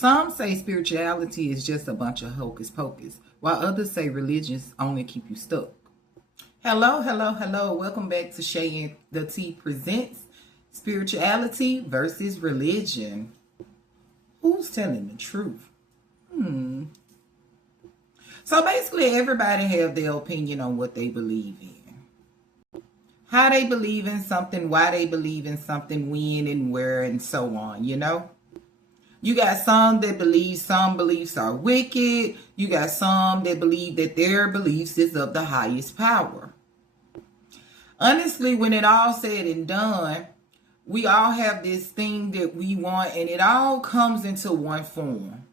Some say spirituality is just a bunch of hocus pocus, while others say religions only keep you stuck. Hello, hello, hello. Welcome back to Shay and the T presents Spirituality versus Religion. Who's telling the truth? So basically, everybody have their opinion on what they believe in. How they believe in something, why they believe in something, when and where, and so on, you know? You got some that believe some beliefs are wicked. You got some that believe that their beliefs is of the highest power. Honestly, when it all said and done, we all have this thing that we want, and it all comes into one form.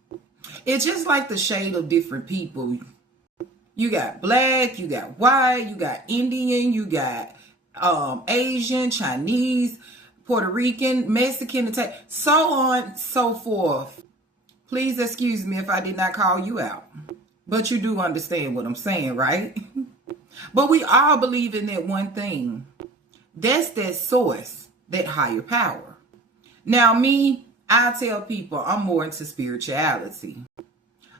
It's just like the shade of different people. You got black, you got white, you got Indian, you got Asian, Chinese, Puerto Rican, Mexican, so on, so forth. Please excuse me if I did not call you out. But you do understand what I'm saying, right? But we all believe in that one thing. That's that source, that higher power. Now me, I tell people I'm more into spirituality.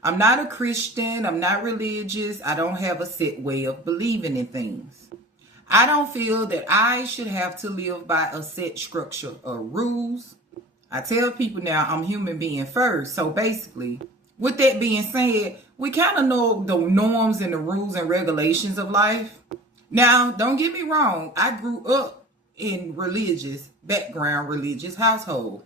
I'm not a Christian. I'm not religious. I don't have a set way of believing in things. I don't feel that I should have to live by a set structure of rules. I tell people now I'm human being first. So basically, with that being said, we kind of know the norms and the rules and regulations of life. Now, don't get me wrong. I grew up in religious background, religious household.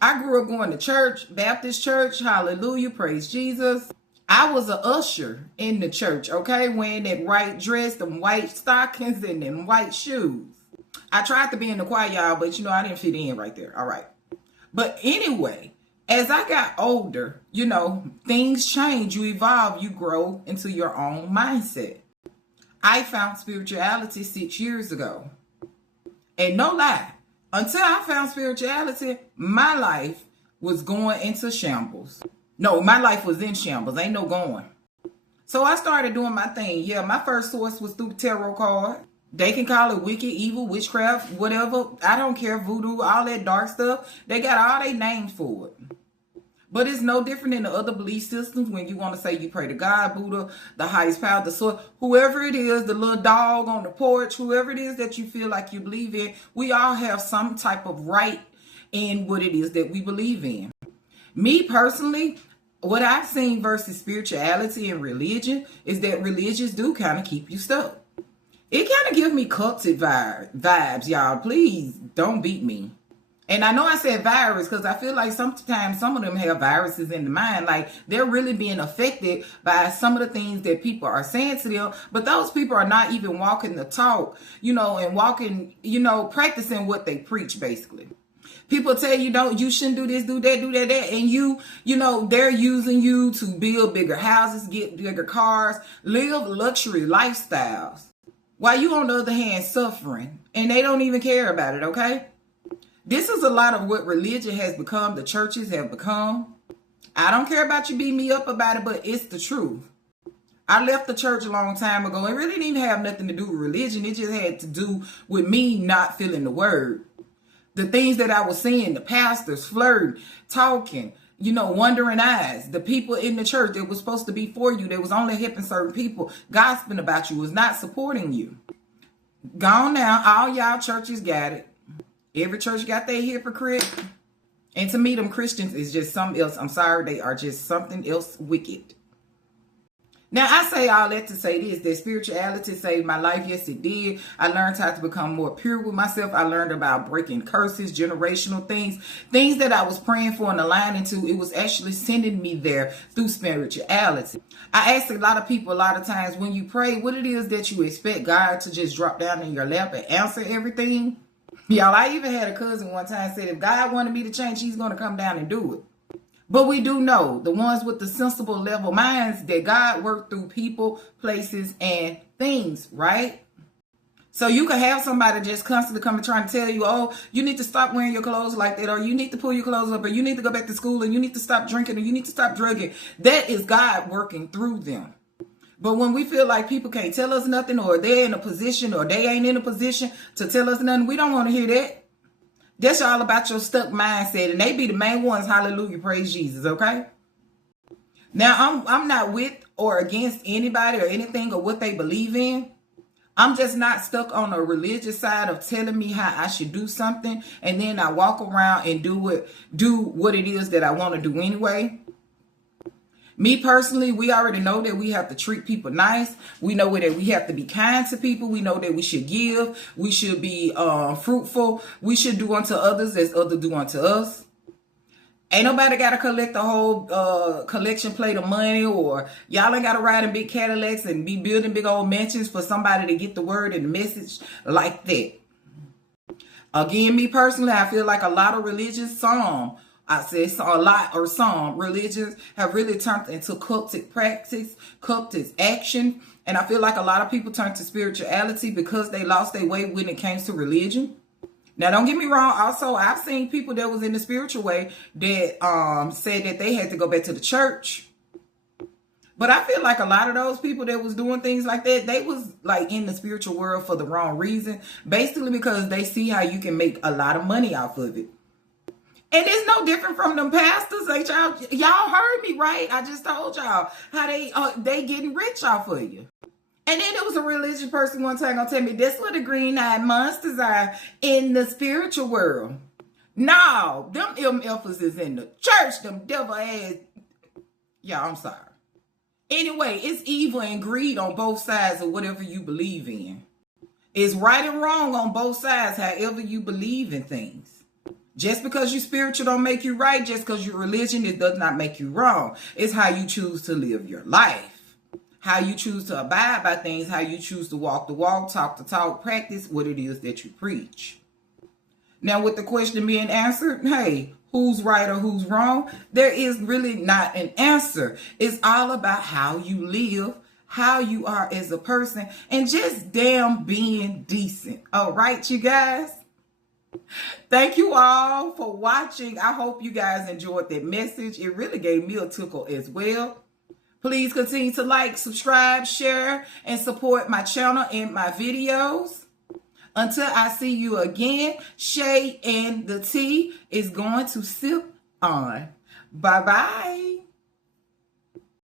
I grew up going to church, Baptist church, hallelujah, praise Jesus. I was an usher in the church, okay, wearing that white dress, them white stockings, and them white shoes. I tried to be in the choir, y'all, but I didn't fit in right there. All right. But anyway, as I got older, things change. You evolve, you grow into your own mindset. I found spirituality 6 years ago. And no lie, until I found spirituality, my life was going into shambles. No, my life was in shambles. Ain't no going. So I started doing my thing. Yeah, my first source was through the tarot card. They can call it wicked, evil, witchcraft, whatever. I don't care, voodoo, all that dark stuff. They got all their names for it. But it's no different than the other belief systems when you want to say you pray to God, Buddha, the highest power, the source, whoever it is, the little dog on the porch, whoever it is that you feel like you believe in, we all have some type of right in what it is that we believe in. Me personally, what I've seen versus spirituality and religion is that religions do kind of keep you stuck. It kind of gives me cultic vibes, y'all. Please don't beat me. And I know I said virus because I feel like sometimes some of them have viruses in the mind. Like they're really being affected by some of the things that people are saying to them. But those people are not even walking the talk, and walking, practicing what they preach, basically. People tell you shouldn't do this, do that, and they're using you to build bigger houses, get bigger cars, live luxury lifestyles. While you, on the other hand, suffering, and they don't even care about it, okay? This is a lot of what religion has become, the churches have become. I don't care about you beating me up about it, but it's the truth. I left the church a long time ago. It really didn't even have nothing to do with religion. It just had to do with me not feeling the word. The things that I was seeing, the pastors flirting, talking, wondering eyes, the people in the church that was supposed to be for you, that was only helping certain people, gossiping about you, was not supporting you. Gone now, all y'all churches got it. Every church got their hypocrite. And to me, them Christians is just something else. I'm sorry, they are just something else wicked. Now, I say all that to say this, that spirituality saved my life. Yes, it did. I learned how to become more pure with myself. I learned about breaking curses, generational things that I was praying for and aligning to. It was actually sending me there through spirituality. I ask a lot of people a lot of times when you pray, what it is that you expect God to just drop down in your lap and answer everything. Y'all, I even had a cousin one time said, if God wanted me to change, he's going to come down and do it. But we do know, the ones with the sensible level minds, that God worked through people, places, and things, right? So you can have somebody just constantly come and trying to tell you, oh, you need to stop wearing your clothes like that, or you need to pull your clothes up, or you need to go back to school, and you need to stop drinking, or you need to stop drugging. That is God working through them. But when we feel like people can't tell us nothing, or they're in a position, or they ain't in a position to tell us nothing, we don't want to hear that. That's all about your stuck mindset, and they be the main ones. Hallelujah, praise Jesus. Okay. Now I'm not with or against anybody or anything or what they believe in. I'm just not stuck on a religious side of telling me how I should do something, and then I walk around and do what it is that I want to do anyway. Me personally, we already know that we have to treat people nice. We know that we have to be kind to people. We know that we should give. We should be fruitful. We should do unto others as others do unto us. Ain't nobody got to collect a whole collection plate of money, or y'all ain't got to ride in big Cadillacs and be building big old mansions for somebody to get the word and the message like that. Again, me personally, I feel like a lot of religions, some religions have really turned into cultic practice, cultic action. And I feel like a lot of people turn to spirituality because they lost their way when it came to religion. Now, don't get me wrong. Also, I've seen people that was in the spiritual way that said that they had to go back to the church. But I feel like a lot of those people that was doing things like that, they was like in the spiritual world for the wrong reason. Basically because they see how you can make a lot of money off of it. And it's no different from them pastors. Like y'all heard me, right? I just told y'all how they getting rich off of you. And then there was a religious person one time gonna tell me, that's what the green-eyed monsters are in the spiritual world. No, them MFers is in the church, them devil ass. Yeah, I'm sorry. Anyway, it's evil and greed on both sides of whatever you believe in. It's right and wrong on both sides, however you believe in things. Just because you're spiritual don't make you right. Just because you're religion, it does not make you wrong. It's how you choose to live your life. How you choose to abide by things, how you choose to walk the walk, talk the talk, practice what it is that you preach. Now, with the question being answered, hey, who's right or who's wrong? There is really not an answer. It's all about how you live, how you are as a person, and just damn being decent. All right, you guys? Thank you all for watching. I hope you guys enjoyed that message. It really gave me a tickle as well. Please continue to like, subscribe, share, and support my channel and my videos. Until I see you again, Shay and the tea is going to sip on. Bye-bye.